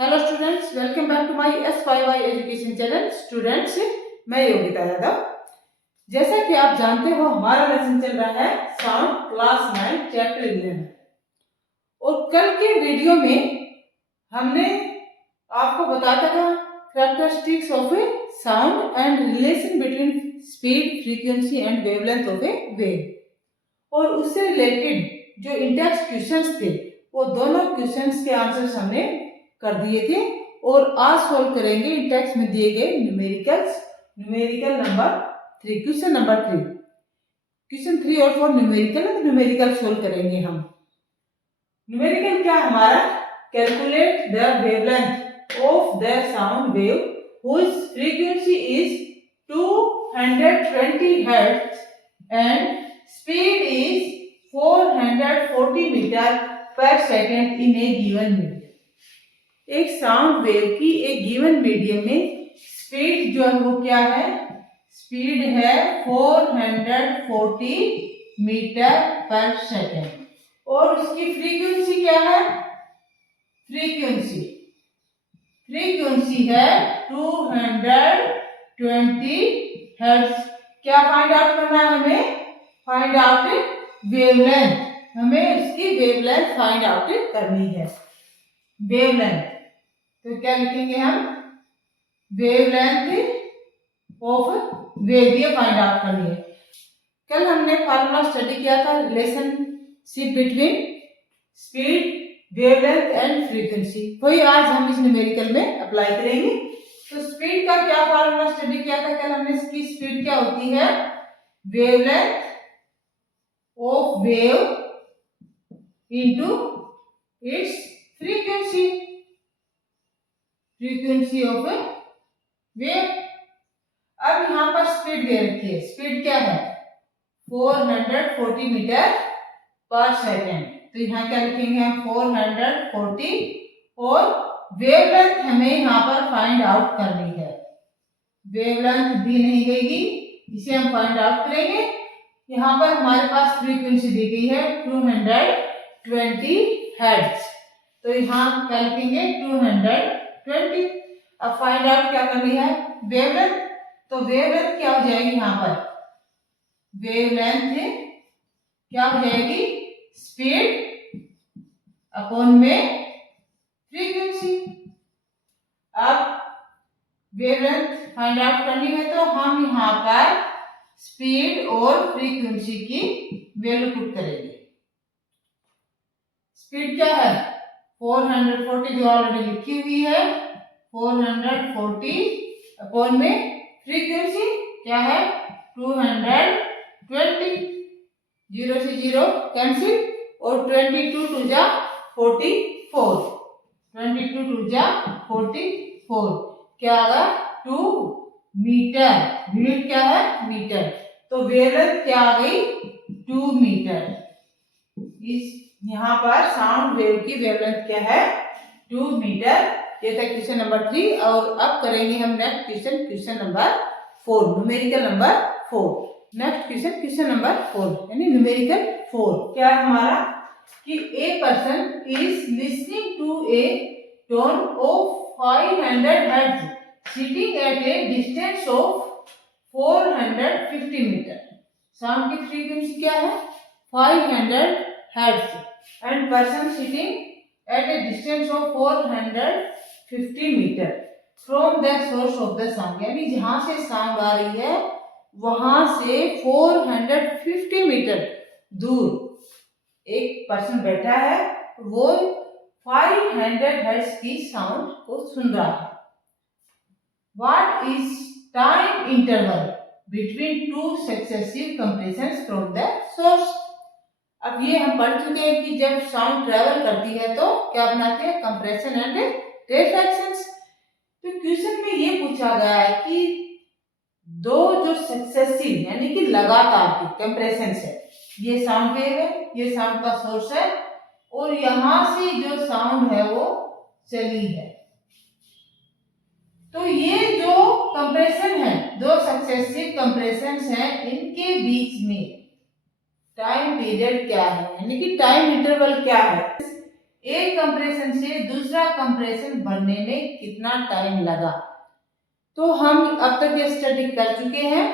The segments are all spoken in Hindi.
Hello students, welcome back to my S5Y education channel. Students, मैं योगिता यादव। जैसा कि आप जानते हो, हमारा लेसन चल रहा है साउंड क्लास 9 चैप्टर 11। और कल के वीडियो में हमने आपको बताया था characteristics of A sound and relation between speed, frequency and wavelength of A wave. और उससे रिलेटेड जो इंडेक्स क्वेश्चंस थे, वो दोनों क्वेश्चंस के आंसर्स हमने कर दिए थे। और आज सॉल्व करेंगे इन टेक्स्ट में दिए गए numerical number 3, question number 3। Question 3 और 4 न्यूमेरिकल है, तो न्यूमेरिकल सॉल्व करेंगे हम। न्यूमेरिकल क्या हमारा? Calculate the wavelength of the sound wave whose frequency is 220 Hz and speed is 440 metre per second in a given medium। एक साउंड वेव की एक गिवन मीडियम में स्पीड जो है वो क्या है? स्पीड है 440 मीटर पर सेकेंड। और उसकी फ्रीक्वेंसी क्या है? फ्रीक्वेंसी है 220 हर्ट्ज। क्या फाइंड आउट करना है हमें? Find out wavelength. हमें उसकी वेवलेंथ फाइंड आउट करनी है। वेवलेंथ तो क्या लिखेंगे हम? वेवलेंथ ऑफ वेव, ये फाइंड आउट करनी है। कल हमने फार्मूला स्टडी किया था relationship between speed, wavelength and frequency. वही आज हम इस न्यूमेरिकल में अप्लाई करेंगे। तो स्पीड का क्या फार्मूला स्टडी किया था कल हमने? इसकी स्पीड क्या होती है? Wavelength of wave into its frequency of wave. अब यहां पर स्पीड दे रखी है। स्पीड क्या है? 440 मीटर पर सेकेंड। तो यहाँ क्या लिखेंगे हम? 440। और वेवलेंथ हमें यहाँ पर फाइंड आउट करनी है। वेवलेंथ दी नहीं गई, इसे हम फाइंड आउट करेंगे। यहाँ पर हमारे पास फ्रीक्वेंसी दी गई है 220 हर्ट्ज। तो यहाँ क्या लिखेंगे? 220। अब फाइंड आउट क्या करनी है? वेवलेंथ। तो वेवलेंथ क्या हो जाएगी यहाँ पर? वेवलेंथ क्या हो जाएगी? स्पीड अपॉन में फ्रीक्वेंसी। अब वेवलेंथ फाइंड आउट करनी है तो हम यहाँ पर स्पीड और फ्रीक्वेंसी की वैल्यू पुट करेंगे। स्पीड क्या है? 440 जो ऑलरेडी लिखी हुई है, 440 अपॉन में फ्रीक्वेंसी क्या है? 220। 0 से 0 कैंसिल। और 22 टू जा 44। 22 टू जा 44 क्या आगा? 2 मीटर। यूनिट क्या है? मीटर। तो वेवलेंथ क्या आ गई? 2 मीटर। इस यहाँ पर साउंड वेव की वेवलेंथ क्या है? 2 मीटर। ये था क्वेश्चन नंबर 3। और अब करेंगे हम next question number 4, numerical number 4। Next question number 4 यानी न्यूमेरिकल 4 क्या है हमारा? कि a person is listening to a tone of 500 hertz sitting at a distance of 450 metre. Sound की फ्रीक्वेंसी क्या है? 500 hertz and person sitting at a distance of 450 meter from the source of the sound। यानी जहां से साउंड आ रही है वहां से 450 मीटर दूर एक पर्सन बैठा है, वो 500 हर्ट्ज की साउंड को सुन रहा है। What is time interval between two successive compressions from the source? अब ये हम पढ़ चुके हैं कि जब साउंड ट्रेवल करती है तो क्या बनाते हैं? Compression and reflections. तो क्वेश्चन में ये पूछा गया है कि दो जो सक्सेसिव यानी कि लगातार की कंप्रेशन है, ये साउंड वेव है, ये साउंड का सोर्स है, और यहां से जो साउंड है वो चली है। तो ये जो कंप्रेशन है, दो सक्सेसिव कंप्रेशंस हैं, इनके बीच में टाइम पीरियड क्या है यानी कि टाइम इंटरवल क्या है? एक कंप्रेशन से दूसरा कंप्रेशन बनने में कितना टाइम लगा। तो हम अब तक ये स्टडी कर चुके हैं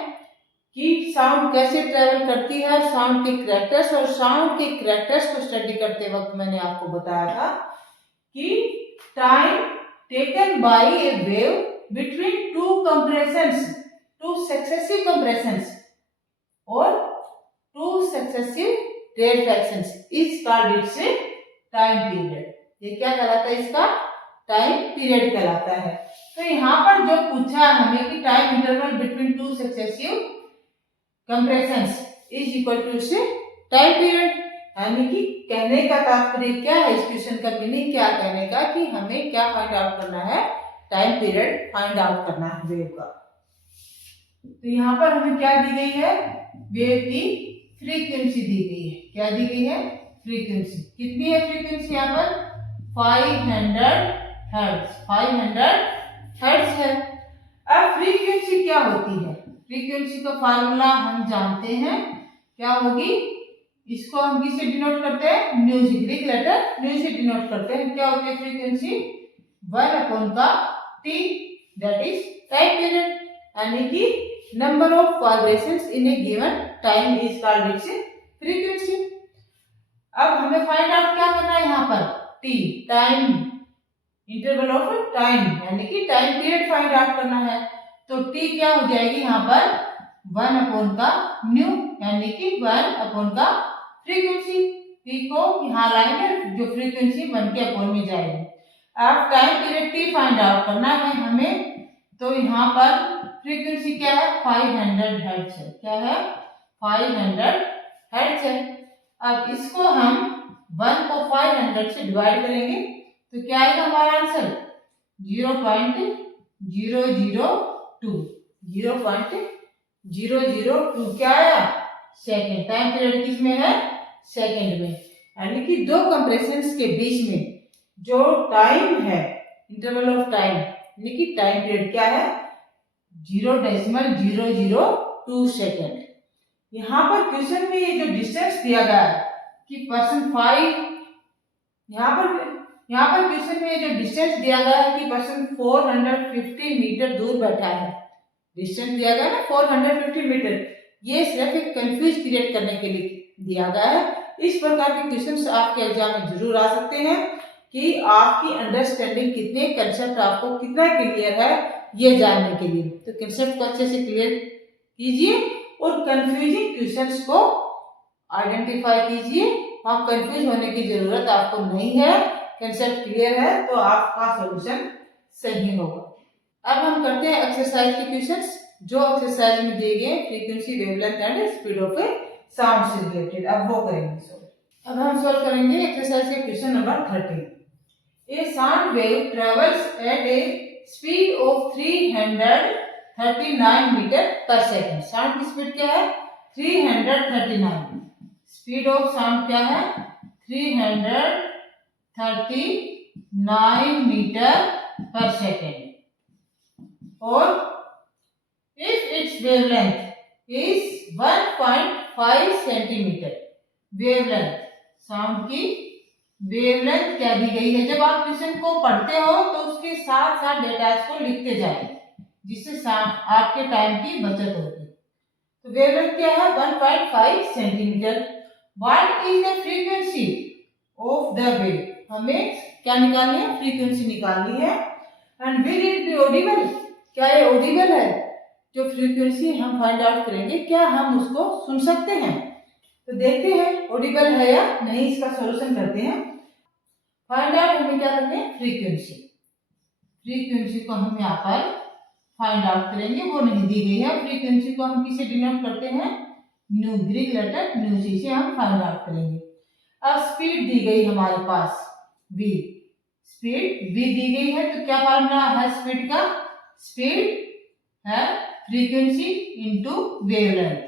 कि साउंड कैसे ट्रेवल करती है, साउंड के कैरेक्टर्स, और साउंड के कैरेक्टर्स को स्टडी करते वक्त मैंने आपको बताया था कि time taken by a wave between two compressions, two successive compressions और two successive retractions is called its time period. ये क्या कहलाता है, इसका टाइम पीरियड कहलाता है। तो यहाँ पर जो पूछा है हमें कि time interval between two successive compressions is equal to time period, यानी कि कहने का तात्पर्य क्या है, इस क्वेश्चन का मीनिंग क्या कहने का कि हमें क्या फाइंड आउट करना है, टाइम पीरियड फाइंड आउट करना है वेव का। तो यहाँ पर हमें क्या दी गई है, वेव की फ्रीक्वेंसी दी गई है। क्या दी गई है, फ्रीक्वेंसी। कितनी है फ्रीक्वेंसी यहाँ पर, 500 हर्ट्ज, 500 हर्ट्ज है। अब फ्रीक्वेंसी क्या होती है, फ्रीक्वेंसी का फार्मूला हम जानते हैं, क्या होगी, इसको हम किससे डिनोट करते हैं, न्यू से, ग्रीक लेटर न्यू से डिनोट करते हैं। क्या होती है frequency, 1/T, that is time period, यानी कि number of vibrations in A given time is called it's frequency. अब हमें फाइंड आउट क्या करना है यहाँ पर, T, time interval of time, यानी कि टाइम पीरियड फाइंड आउट करना है। तो टी क्या हो जाएगी यहाँ पर, 1/न्यू, यानी कि 1/ फ्रीक्वेंसी। टी को यहाँ लाएंगे, जो फ्रीक्वेंसी 1 के अपॉन में जाएगी। अब time period T find out करना है हमें, तो यहाँ पर फ्रीक्वेंसी क्या है, 500 हर्ट्ज है। क्या है, 500 हर्ट्ज है। अब इसको हम 1 को 500 से डिवाइड करेंगे तो क्या आएगा हमारा आंसर, 0.002, 0.002 क्या आया, सेकेंड। टाइम पीरियड किस में है, सेकेंड में, यानी कि दो कंप्रेशंस के बीच में जो टाइम है, इंटरवल ऑफ टाइम, यानी कि टाइम पीरियड क्या है, 0.002 सेकेंड। यहाँ पर क्वेश्चन में ये जो डिस्टेंस दिया गया है कि पर्सन 5, यहाँ पर क्वेश्चन में ये जो डिस्टेंस दिया गया है कि पर्सन 450 मीटर दूर बैठा है, डिस्टेंस दिया गया ना 450 मीटर, ये सिर्फ एक कंफ्यूज क्रिएट करने के लिए दिया गया है। इस प्रकार के क्वेश्चंस आपके एग्जाम में जरूर आ सकते हैं कि आपकी अंडरस्टैंडिंग कितने, कंसेप्ट आपको कितना क्लियर है ये जानने के लिए। तो कंसेप्ट को अच्छे से क्लियर कीजिए और कंफ्यूजिंग क्वेश्चंस को आइडेंटिफाई कीजिए। वहाँ कंफ्यूज होने की जरूरत आपको नहीं है, कंसेप्ट क्लियर है तो आपका सॉल्यूशन सही होगा। अब हम करते हैं एक्सरसाइज के क्वेश्चंस, जो एक्सरसाइज में दिए गए frequency, wavelength and speed of A sound से रिलेटेड। अब वो करेंगे सॉल्व। अब हम सॉल्व करेंगे एक्सरसाइज के question number 13। A sound wave travels at a speed of 339 metre per second. Sound की स्पीड क्या है, 339। स्पीड ऑफ साउंड क्या है, 339 मीटर पर सेकेंड। और if it's wavelength is 1.5 centimetre, wavelength, sound की वेवलेंथ क्या दी गई है। जब आप क्वेश्चन को पढ़ते हो तो उसके साथ साथ डेटास को लिखते जाए, जिससे आपके टाइम की बचत होगी। तो वेवलेंथ क्या है, 1.5 centimetre. What is the frequency of the wave, हमें क्या निकालनी है, फ्रीक्वेंसी निकालनी है। And will it be audible, क्या ये ऑडिबल है, जो फ्रीक्वेंसी हम फाइंड आउट करेंगे क्या हम उसको सुन सकते हैं। तो देखते हैं ऑडिबल है या नहीं, इसका सॉल्यूशन करते हैं। फाइंड आउट हमें क्या करते हैं, फ्रीक्वेंसी। फ्रीक्वेंसी को हम यहाँ पर फाइंड आउट करेंगे, वो नहीं दी गई है। फ्रीक्वेंसी को हम किसे डिनोट करते हैं, न्यू, ग्रीक लेटर न्यू से हम फाइंड आउट करेंगे। अब स्पीड दी गई हमारे पास v, स्पीड v दी गई है, तो क्या फार्मूला है स्पीड का, स्पीड है फ्रीक्वेंसी इंटू वेवलेंथ।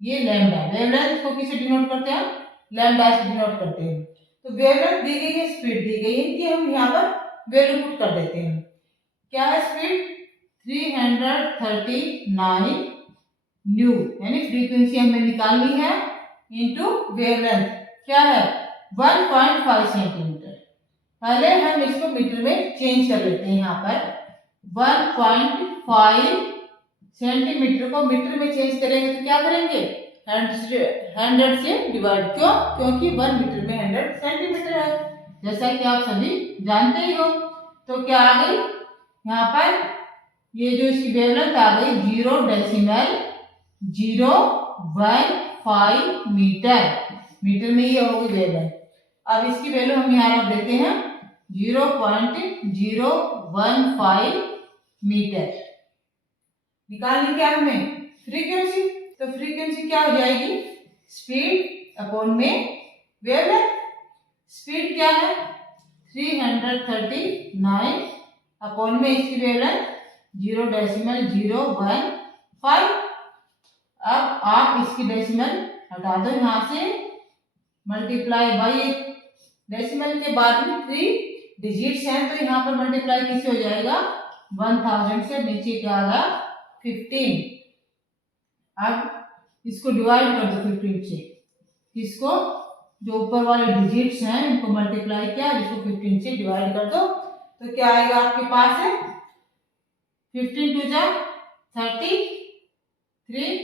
ये लैम्डा, वेवलेंथ को किसे डिनोट करते हैं, लैम्डा से डिनोट करते हैं। तो वेवलेंथ दी गई है, स्पीड दी गई है, कि हम यहाँ पर वैल्यू पुट कर देते हैं। क्या है स्पीड, 339 न्यू, यानी फ्रीक्वेंसी हमें निकालनी है, इंटू वेवलेंथ क्या है 1.5 सेंटीमीटर। पहले हम इसको मीटर में चेंज कर लेते हैं। यहाँ पर 1.5 सेंटीमीटर को मीटर में चेंज करेंगे तो क्या करेंगे, 100 से डिवाइड। क्यों? क्योंकि 1 मीटर में 100 सेंटीमीटर है, जैसा कि आप सभी जानते ही हो। तो क्या आ गई यहाँ पर, ये जो इसकी वेवलेंथ आ गई 0.015 मीटर में ये होगी वेवलेंथ। अब इसकी वैल्यू हम यहाँ रख देते हैं 0.015 मीटर। निकालनी क्या हमें, फ्रीक्वेंसी। तो फ्रीक्वेंसी क्या हो जाएगी, स्पीड अपॉन में वेवलेंथ। स्पीड क्या है 339 अपॉन में इसकी वेवलेंथ 0.015। अब आप इसकी डेसिमल हटा दो यहाँ से, मल्टीप्लाई बाई, डेसिमल के बाद में 3 डिजिट्स हैं तो यहाँ पर मल्टीप्लाई किससे हो जाएगा, 1000 से। नीचे क्या आ रहा 15। अब इसको डिवाइड कर दो 15 से, इसको जो ऊपर वाले डिजिट्स हैं इनको मल्टीप्लाई किया, इसको 15 से डिवाइड कर दो तो क्या आएगा आपके पास है 15 2 जा 33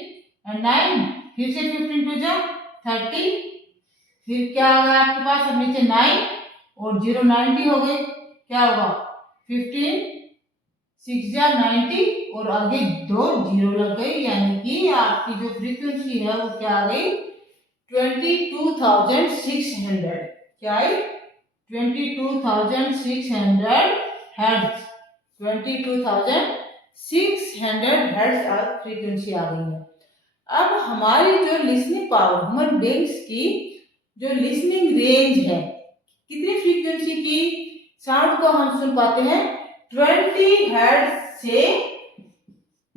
और 9, फिर से 15 2 जा 30, फिर क्या होगा आपके पास, अब नीचे 9 और 0 90 हो गए। क्या होगा 15 6 जा 90 और आगे 2 0 लग गई, यानी कि आपकी जो फ्रीक्वेंसी है वो क्या आ गई 22,600। क्या है 22,600 हर्ट्ज। 22,600 हर्ट्ज फ्रीक्वेंसी आ गई है। अब हमारी जो लिसनिंग पावर, ह्यूमन बीइंग्स की जो लिसनिंग रेंज है, कितनी फ्रीक्वेंसी की साउंड को हम सुन पाते हैं, 20 हर्ट्ज से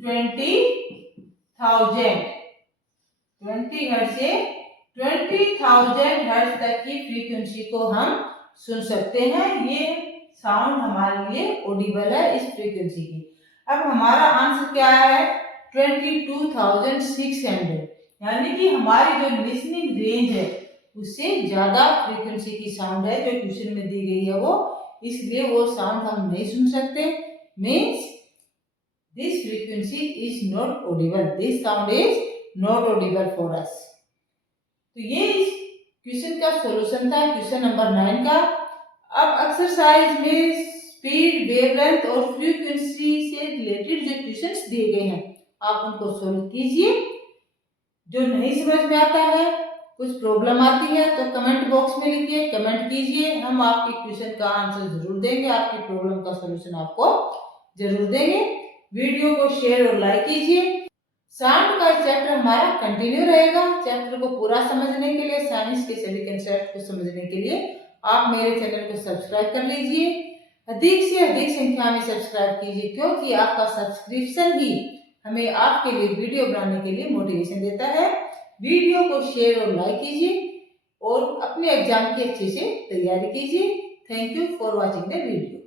20,000 हर्ट्ज से 20,000 हर्ट्ज तक की फ्रीक्वेंसी को हम सुन सकते हैं। ये साउंड हमारे लिए ऑडिबल है इस फ्रीक्वेंसी की। अब हमारा आंसर क्या है 22,600, यानी कि हमारी जो लिसनिंग रेंज है उससे ज्यादा फ्रीक्वेंसी की साउंड है जो क्वेश्चन में दी गई है वो, इसलिए वो साउंड हम नहीं सुन सकते। Means this frequency is not Audible, this sound is not Audible for us. तो ये इस क्वेश्चन का सॉल्यूशन था, क्वेश्चन नंबर 9 का। अब एक्सरसाइज में स्पीड, वेवलेंथ और फ्रीक्वेंसी से रिलेटेड जो क्वेश्चंस दिए गए हैं आप उनको सोल्व कीजिए। जो नहीं समझ में आता है, कुछ प्रॉब्लम आती है तो कमेंट बॉक्स में लिखिए, कमेंट कीजिए, हम आपके क्वेश्चन का आंसर जरूर देंगे, आपकी प्रॉब्लम का सॉल्यूशन आपको जरूर देंगे। वीडियो को शेयर और लाइक कीजिए। साउंड का चैप्टर हमारा कंटिन्यू रहेगा। चैप्टर को पूरा समझने के लिए, साइंस के सभी कंसेप्ट को समझने के लिए आप मेरे चैनल को सब्सक्राइब कर लीजिए। अधिक से अधिक संख्या में सब्सक्राइब कीजिए, क्योंकि आपका सब्सक्रिप्शन ही हमें आपके लिए वीडियो बनाने के लिए मोटिवेशन देता है। वीडियो को शेयर और लाइक कीजिए और अपने एग्जाम की अच्छे से तैयारी कीजिए। Thank you for watching the video.